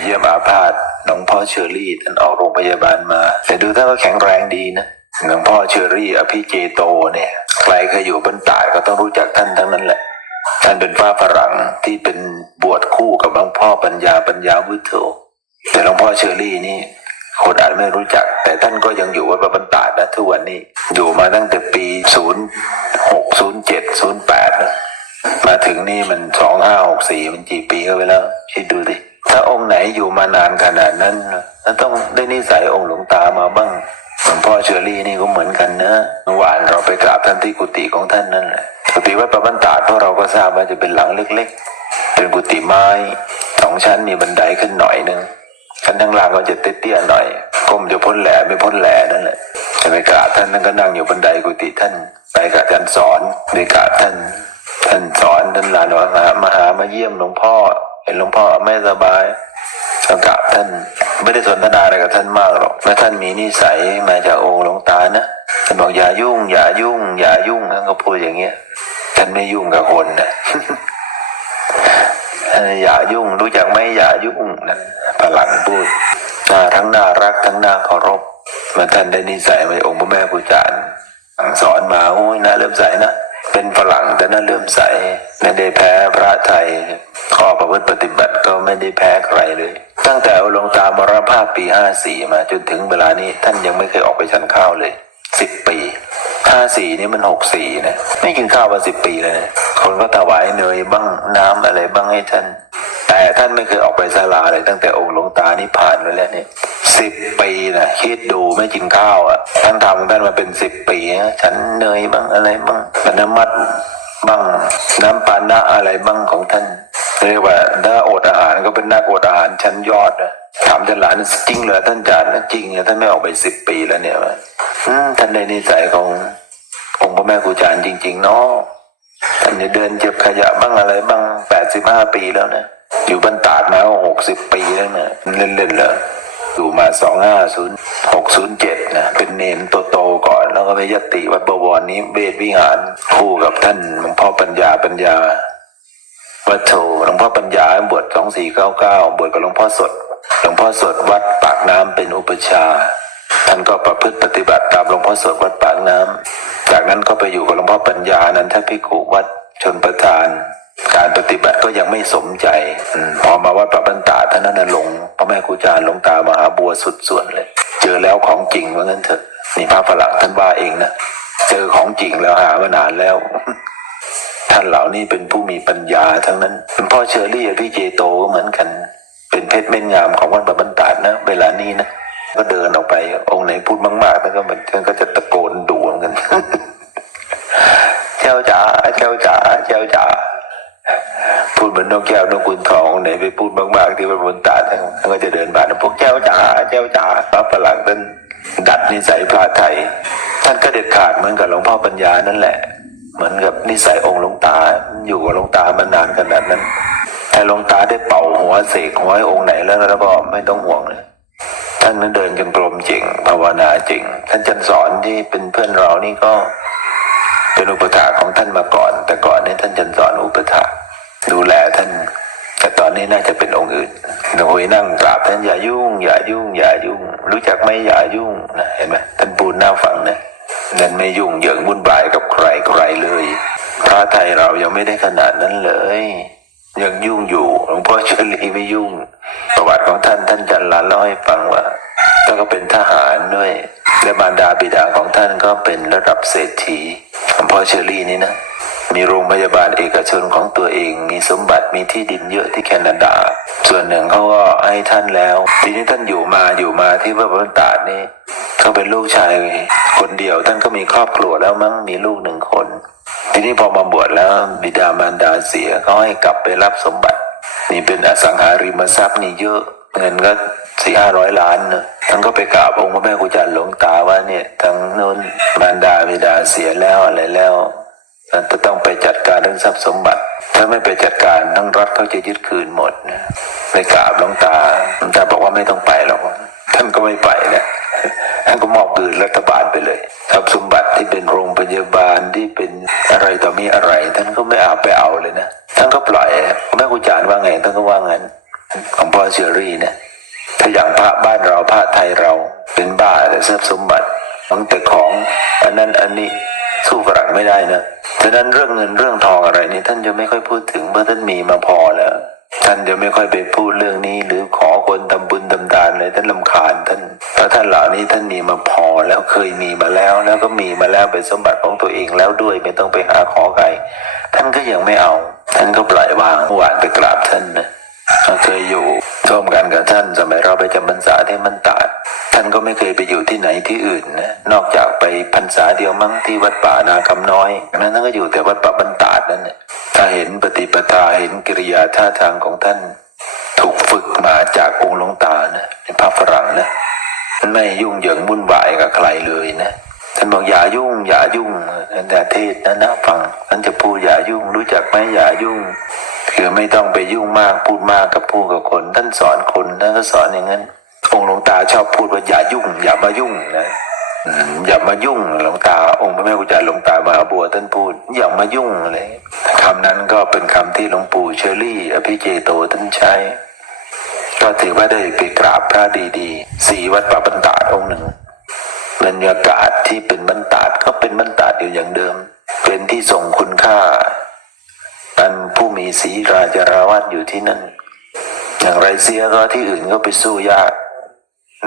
เยี่ยมอาพาธหลวงพ่อเชอรี่ท่านออกโรงพยาบาลมา แต่ดูท่านก็แข็งแรงดีนะหลวงพ่อเชอรี่อภิเจโตเนี่ยใครเคยอยู่บนตายก็ต้องรู้จักท่านทั้งนั้นแหละ ท่านเป็นฟ้าฝรั่งที่เป็นบวชคู่กับหลวงพ่อปัญญาปัญญาวุฒโธแต่หลวงพ่อเชอรี่นี่คนอาจไม่รู้จัก แต่ท่านก็ยังอยู่วัดพระบรรดานะทุกวันนี้อยู่มาตั้งแต่ปีศูนย์หกศูนย์เจ็ดศูนย์แปดมาถึงนี่มันสองห้าหกสี่มันกี่ปีก็ไปแล้วคิดดูดิ องค์ไหนอยู่มานานขนาดนั้นน่ะต้องได้นิสัยองค์หลวงตามาบ้างหลวงพ่อเชอรี่นี่ก็เหมือนกันนะเมื่อวานเราไปกราบท่านที่กุฏิของท่านนั่นแหละกุฏิวัดพระบรรดาพวกเราก็ทราบว่าจะเป็นหลังเล็ก ๆ เป็นกุฏิไม้สองชั้นมีบันไดขึ้นหน่อยนึงชั้นข้างล่างก็จะเตี้ยๆหน่อยก้มจะพ้นแหล่ไม่พ้นแหล่นั่นแหละจะไปกราบท่านท่านก็นั่งอยู่บันไดกุฏิท่านไปกับอาจารย์สอนไปกราบท่านท่านสอนท่านหลานว่ามามาหามาเยี่ยมหลวงพ่อ เห็นหลวงพ่อไม่สบายก็กราบท่าน ไม่ได้สนทนาอะไรกับท่านมากหรอกและท่านมีนิสัยมาจากองค์หลวงตานะท่านบอกอย่ายุ่ง อย่ายุ่ง อย่ายุ่งท่านก็พูดอย่างเงี้ยท่านไม่ยุ่งกับคนนะอย่ายุ่งรู้จักไหมอย่ายุ่งนะพลังพูดทั้งน่ารักทั้งน่าเคารพมาท่านได้นิสัยมาจากองค์พระแม่ครูจารย์สอนมาโอ้ยน่าเลื่อมใสนะเป็นฝรั่งแต่น่าเลื่อมใสไม่ได้แพ้พระไทย ข้อประพฤติปฏิบัติก็ไม่ได้แพ้ใครเลย ตั้งแต่หลวงตามรณภาพปีห้าสี่มาจนถึงเวลานี้ท่านยังไม่เคยออกไปฉันข้าวเลยสิบปีห้าสี่นี่มันหกสี่นะไม่กินข้าวมาสิบปีเลยนะคนก็ถวายเนยบ้างน้ำอะไรบ้างให้ท่าน แต่ท่านไม่เคยออกไปศาลาเลยตั้งแต่องค์หลวงตานี่ผ่านไปแล้วเนี่ยสิบปีนะคิดดูไม่กินข้าวอะท่านทำท่านมาเป็นสิบปีนะฉันเนยบ้างอะไรบ้างน้ำมัดบ้างน้ำปานะอะไรบ้างของท่าน เรียกว่าถ้าอดอาหารก็เป็นนักอดอาหารชั้นยอดนะถามท่านหลานจริงเหรอท่านจารย์จริงเหรอท่านไม่ออกไปสิบปีแล้วเนี่ยว่าอืมท่านในนิสัยขององค์พระแม่ครูจารย์จริง ๆ เนาะท่านจะเดินเก็บขยะบ้างอะไรบ้างแปดสิบห้าปีแล้วนะอยู่บรรดาดมาหกสิบปีแล้วเนี่ยเล่นๆเลยอยู่มาสองห้าศูนย์หกศูนย์เจ็ดนะเป็นเนนโตๆก่อน แล้วก็ไปยติวัดบวรนี้เบสวิหารคู่กับท่านหลวงพ่อปัญญาปัญญา วัดโทหลวงพ่อปัญญาบวชสองสี่เก้าเก้าบวชกับหลวงพ่อสด หลวงพ่อสดวัดปากน้ำเป็นอุปชา ท่านก็ประพฤติปฏิบัติตามหลวงพ่อสดวัดปากน้ำจากนั้นก็ไปอยู่กับหลวงพ่อปัญญานั้นท่านพิกุวัดชนประทาน การปฏิบัติก็ยังไม่สมใจ พอมาวัดปะบันตาท่านนั้นนะลงพระแม่ครูจารย์หลวงตามหาบัวสุดส่วนเลย เจอแล้วของจริงว่างั้นเถอะนี่พระฝรั่งท่านว่าเองนะเจอของจริงแล้วหามานานแล้วานเหล่านี้เป็นผู้มีปัญญาทั้งนั้นคุณพ่อเชอรี่กับพี่เจโตก็เหมือนกัน เป็นเพชรเม็ดงามของวัดบรรดาดนะ เวลานี้นะก็เดินออกไป องค์ไหนพูดมากๆแล้วก็มันท่านก็จะตะโกนดูเหมือนกันเจ้าจ๋าเจ้าจ๋าเจ้าจ๋าพูดเหมือนนกแก้วนกขุนทองไหนไปพูดมากๆที่วัดบรรดาดท่านก็จะเดินผ่านพวกเจ้าจ๋าเจ้าจ๋าพระฝรั่งท่านดัดนิสัยพระไทย ท่านก็เด็ดขาดเหมือนกับหลวงพ่อปัญญานั่นแหละ เหมือนกับนิสัยองค์หลวงตา อยู่กับหลวงตามานานขนาดนั้นแต่หลวงตาได้เป่าหัวเสกหัวองค์ไหนแล้วแล้วก็ไม่ต้องห่วงเลยท่านนั้นเดินจงกรมจริงภาวนาจริง ท่านจันสอนที่เป็นเพื่อนเรานี่ก็เป็นอุปถาของท่านมาก่อน แต่ก่อนนี้ท่านจันสอนอุปถาดูแลท่านแต่ตอนนี้น่าจะเป็นองค์อื่นหนูยนั่งกราบท่านอย่ายุ่ง อย่ายุ่ง อย่ายุ่ง รู้จักไหมอย่ายุ่งนะเห็นไหมท่านปูนหน้าฟังนะนั่นไม่ยุ่งเหยิงวุ่นวายกับ ใครใครเลยพระไทยเรายังไม่ได้ขนาดนั้นเลย ยังยุ่งอยู่หลวงพ่อเชอรี่ไม่ยุ่ง ประวัติของท่านท่านจันลาเล่าให้ฟังว่าท่านก็เป็นทหารด้วย และมารดาบิดาของท่านก็เป็นระดับเศรษฐีหลวงพ่อเชอรี่นี่นะมีโรงพยาบาลเอกชนของตัวเอง มีสมบัติมีที่ดินเยอะที่แคนาดา ส่วนหนึ่งเขาก็ให้ท่านแล้ว ทีนี้ท่านอยู่มาอยู่มาที่พระบรมตาดนี่ เขาเป็นลูกชายคนเดียว ท่านก็มีครอบครัวแล้วมั้งมีลูกหนึ่งคน ทีนี้พอมาบวชแล้วบิดามารดาเสียเขาให้กลับไปรับสมบัติ นี่เป็นอสังหาริมทรัพย์นี่เยอะเงินก็สี่ห้าร้อยล้านนะท่านก็ไปกราบองค์พระแม่ครูจันหลวงตาว่าเนี่ยทั้งนู้นมารดาบิดาเสียแล้วอะไรแล้วท่านจะต้องไปจัดการเรื่องทรัพย์สมบัติ ถ้าไม่ไปจัดการทั้งรัฐเขาจะยึดคืนหมดนะไปกราบหลวงตาหลวงตาบอกว่าไม่ต้องไปหรอกท่านก็ไม่ไปนะ ท่านก็มอบคืนรัฐบาลไปเลยทรัพย์สมบัติที่เป็นโรงพยาบาลที่เป็นอะไรต่อมีอะไร ท่านก็ไม่เอาไปเอาเลยนะท่านก็ปล่อยแม่ครูจาร์ว่าไงท่านก็ว่างั้นของพ่อเชอรี่นี่ยถ้าอย่างพระบ้านเราพระไทยเราเป็นบ้าแต่ทรัพย์สมบัติของแต่ของอันนั้นอันนี้สู้ฝรั่งไม่ได้นะฉะนั้นเรื่องเงินเรื่องทองอะไรนี่ท่านจะไม่ค่อยพูดถึงเมื่อท่านมีมาพอแล้ว ท่านจะไม่ค่อยไปพูดเรื่องนี้ หรือขอคนทำบุญ เลยท่านลำคาญท่านเพราะท่านเหล่านี้ท่านมีมาพอแล้วเคยมีมาแล้วแล้วก็มีมาแล้วเป็นสมบัติของตัวเองแล้วด้วยไม่ต้องไปหาขอใครท่านก็ยังไม่เอา ท่านก็ปล่อยวางเมื่อวานไปกราบท่านนะเคยอยู่ร่วมกันกับท่านสมัยเราไปจำพรรษาที่มันตาดท่านก็ไม่เคยไปอยู่ที่ไหนที่อื่นนะนอกจากไปพรรษาเดียวมั้งที่วัดป่านาคำน้อยนั้นท่านก็อยู่แต่วัดป่าบรรดาดนั่นแหละถ้าเห็นปฏิปทาเห็นกิริยาท่าทางของท่าน ถูกฝึกมาจากองค์หลวงตานะเป็นพระฝรั่งนะท่านไม่ยุ่งเหยิงวุ่นวายกับใครเลยนะท่านบอกอย่ายุ่ง อย่ายุ่งแต่เทศนะนะฟังท่านจะพูดอย่ายุ่ง รู้จักไหมอย่ายุ่ง คือไม่ต้องไปยุ่งมากพูดมากกับพูดกับคน ท่านสอนคนท่านก็สอนอย่างนั้นองค์หลวงตาชอบพูดว่าอย่ายุ่ง อย่ามายุ่งนะอย่ามายุ่งหลวงตา องค์พระแม่กุจารย์หลวงตามาบัวท่านพูด อย่ามายุ่งอะไรคำนั้นก็เป็นคำที่หลวงปู่เชอรี่ อภิเจโตท่านใช้ ก็ถือว่าได้ไปกราบพระดีๆสีวัดป่าบรรดาดองค์หนึ่งบรรยากาศที่เป็นบรรดาดก็เป็นบรรดาดอยู่อย่างเดิม เป็นที่ทรงคุณค่าอันผู้มีศีราจารวัตอยู่ที่นั่น อย่างไรเสียก็ที่อื่นก็ไปสู้ยาก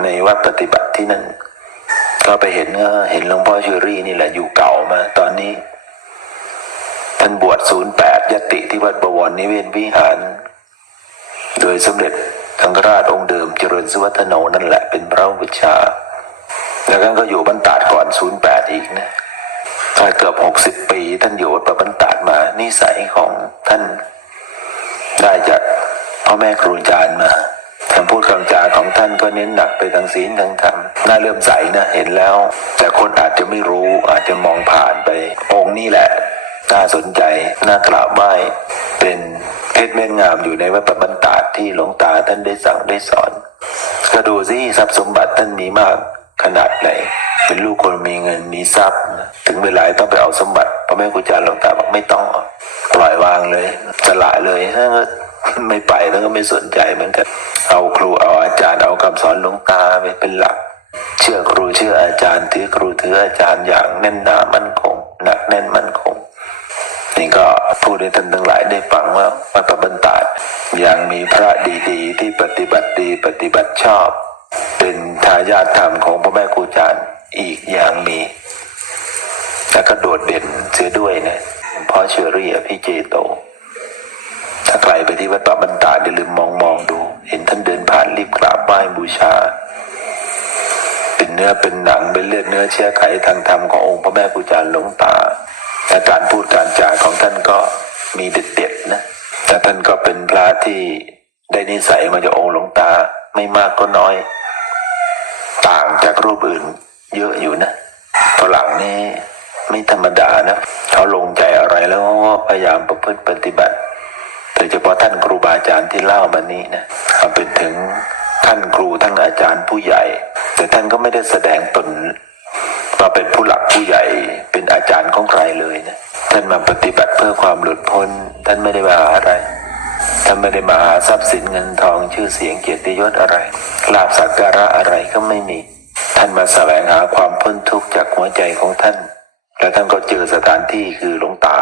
ในวัดปฏิบัติที่นั่น ก็ไปเห็นเห็นหลวงพ่อชอรี่นี่แหละอยู่เก่ามา ตอนนี้ท่านบวชศูนย์แปดยติที่วัดบวรนิเวศวิหาร โดยสมเด็จ สังราชองค์เดิมเจริญสุวัฒโนนั่นแหละเป็นพระอุปชา แล้วท่านก็อยู่บรรดาดก่อนศูนย์แปดอีกนะถ้าเกือบหกสิบปี ท่านอยู่วัดประบรรดาดมานิสัยของท่านได้จากพ่อแม่ครูอาจารย์มาคำพูดคำจาของท่านก็เน้นหนักไปทางศีลทางธรรมน่าเลื่อมใสนะเห็นแล้ว แต่คนอาจจะไม่รู้อาจจะมองผ่านไป องค์นี้แหละน่าสนใจน่ากราบไหว้เป็นเพชรเม็ดงามอยู่ในวัดประบรรดาด ที่หลวงตาท่านได้สั่งได้สอนก็ดูสิทรัพย์สมบัติท่านมีมากขนาดไหน เป็นลูกคนมีเงินมีทรัพย์ ถึงเวลาต้องไปเอาสมบัติพ่อแม่ครูจารย์หลวงตาบอกไม่ต้องปล่อยวางเลยสละเลยถ้าก็ไม่ไปแล้วก็ไม่สนใจเหมือนกันเอาครูเอาอาจารย์เอาคำสอนหลวงตาไปเป็นหลัก เชื่อครูเชื่ออาจารย์ถือครูถืออาจารย์อย่างแน่นหนามั่นคงหนักแน่นมั่นคงนี่ก็พูดให้ท่านทั้งหลายได้ฟังว่าวัดปะบันตา ยังมีพระดีๆ ที่ปฏิบัติดีปฏิบัติชอบ เป็นทายาทธรรมของพระแม่ครูอาจารย์อีกอย่างมี แล้วก็โดดเด่นเสียด้วยเนะพ่อเชอรี่อภิเจโต ถ้าใครไปที่วัดป่าบรรดาอย่าลืมมองมองดู เห็นท่านเดินผ่านรีบกราบไหว้บูชา เป็นเนื้อเป็นหนังเป็นเลือดเนื้อเชื้อไขทางธรรมขององค์พระแม่ครูอาจารย์หลวงตาและการพูดการจาของท่านก็มีเด็ด ไม่มากก็น้อย ต่างจากรูปอื่น เยอะอยู่นะฝรั่งนี่ไม่ธรรมดานะเขาลงใจอะไรแล้วพยายามประพฤติปฏิบัติโดยเฉพาะท่านครูบาอาจารย์ที่เล่ามานี้นะเอาเป็นถึงท่านครูท่านอาจารย์ผู้ใหญ่ แต่ท่านก็ไม่ได้แสดงตนว่าเป็นผู้หลักผู้ใหญ่เป็นอาจารย์ของใครเลยนะท่านมาปฏิบัติเพื่อความหลุดพ้น ท่านไม่ได้มาอะไร ท่านไม่ได้มาหาทรัพย์สินเงินทองชื่อเสียงเกียรติยศอะไรลาบสักการะอะไรก็ไม่มี ท่านมาแสวงหาความพ้นทุกข์จากหัวใจของท่าน และท่านก็เจอสถานที่คือหลวงตา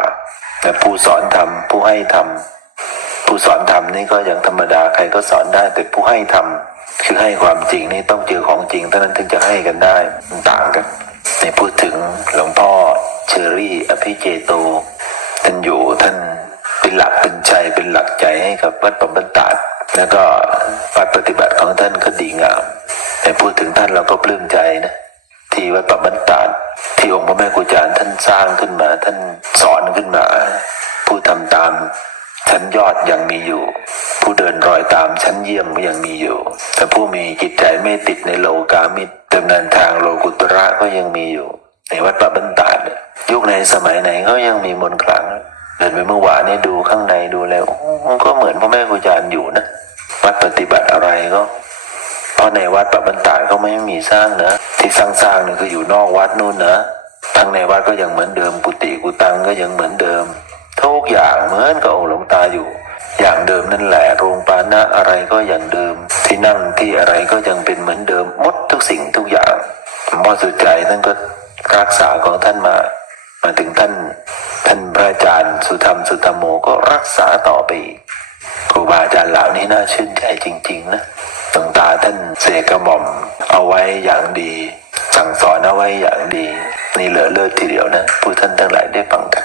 และผู้สอนธรรมผู้ให้ธรรมผู้สอนธรรมนี่ก็อย่างธรรมดาใครก็สอนได้แต่ผู้ให้ธรรมคือให้ความจริงนี่ต้องเจอของจริงเท่านั้นถึงจะให้กันได้มันต่างกันในพูดถึงหลวงพ่อเชอรี่ อภิเจโตท่านอยู่ท่านเป็นหลักเป็นใจ เป็นหลักใจให้กับวัดปบันตาดแล้วก็วัดปฏิบัติของท่านก็ดีงามแต่พูดถึงท่านเราก็ปลื้มใจนะที่วัดปบันตาดที่องค์พระแม่ครูอาจารท่านสร้างขึ้นมา ท่านสอนขึ้นมา ผู้ทำตามชั้นยอดยังมีอยู่ ผู้เดินรอยตามชั้นเยี่ยมยังมีอยู่ แต่ผู้มีจิตใจไม่ติดในโลกามิตรดำเนินทางโลกุตระก็ยังมีอยู่ ในวัดป่าบันตาดเนี่ยยุคในสมัยไหนก็ยังมีมนต์ขลัง เดินไปเมื่อวานนี้ดูข้างในดูแล้วโอ้ก็เหมือนพ่อแม่ครูอาจารย์อยู่นะวัดปฏิบัติอะไรก็เพราะในวัดป่าบันตาเขาไม่มีสร้างนะที่สร้างๆนี่คืออยู่นอกวัดนู่นนะทั้งในวัดก็ยังเหมือนเดิมกุฏิกุตังก็ยังเหมือนเดิมทุกอย่างเหมือนกับองค์หลวงตาอยู่ อย่างเดิมนั่นแหละโรงปานะอะไรก็อย่างเดิม ที่นั่งที่อะไรก็ยังเป็นเหมือนเดิมหมดทุกสิ่งทุกอย่างหลวงพ่อสุดใจท่านก็รักษาของท่านมา มาถึงท่าน ท่านพระอาจารย์สุธรรมสุตโมก็รักษาต่อไปอีกครูบาอาจารย์เหล่านี้น่าชื่นใจจริง ๆ นะหลวงตาท่านเสกหม่อม เอาไว้อย่างดี สั่งสอนเอาไว้อย่างดี นี่เหลือเลิศทีเดียวนะ ผู้ท่านทั้งหลายได้ฟังกัน